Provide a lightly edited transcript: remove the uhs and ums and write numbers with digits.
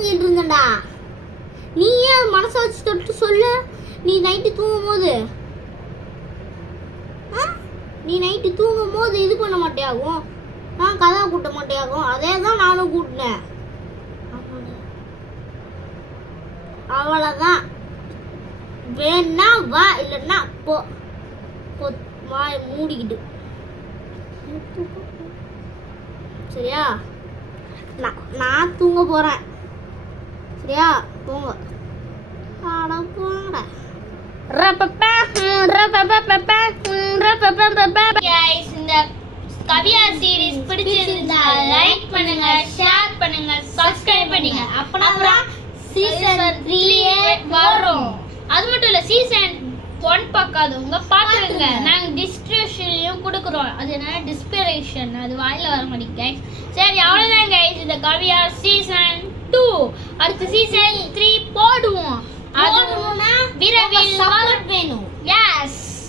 தூங்கிட்டு இருந்தேன்டா. நீ ஏன் மனசை வச்சு தொட்டு சொல்லு. நீ நைட்டு தூங்கும் போது இது பண்ண மாட்டியாகும், நான் கதவை கூட்ட மாட்டியாகும். அதே தான் நானும் கூட்டினேன். அவ்வளோதான். வேணா வா, இல்லைன்னா போ. வாய் மூடிக்கிட்டு சரியா? நான் தூங்க போறேன். சரியா? போங்க. போங்கடா. இந்த கவியா சீரிஸ் பிடிச்சிருந்தா லைக் பண்ணுங்க, ஷேர் பண்ணுங்க, சப்ஸ்கிரைப் பண்ணுங்க. அப்புறம் சீசன் 3 வரும். அது மட்டும் இல்ல, சீசன் 1 பார்க்காதவங்க பாத்துருங்க. நாங்க டிஸ்கிரிப்ஷன்லயும் கொடுக்குறோம். அது என்ன டிஸ்பிரேஷன், அது வாயில வர மாட்டேங்குது கைஸ். சரி, அவ்வளவுதான் கைஸ். இந்த கவியா சீசன் 2 அடுத்து சீசன் 3 போடுவோம். அது விரைவில் வேணும். எஸ்.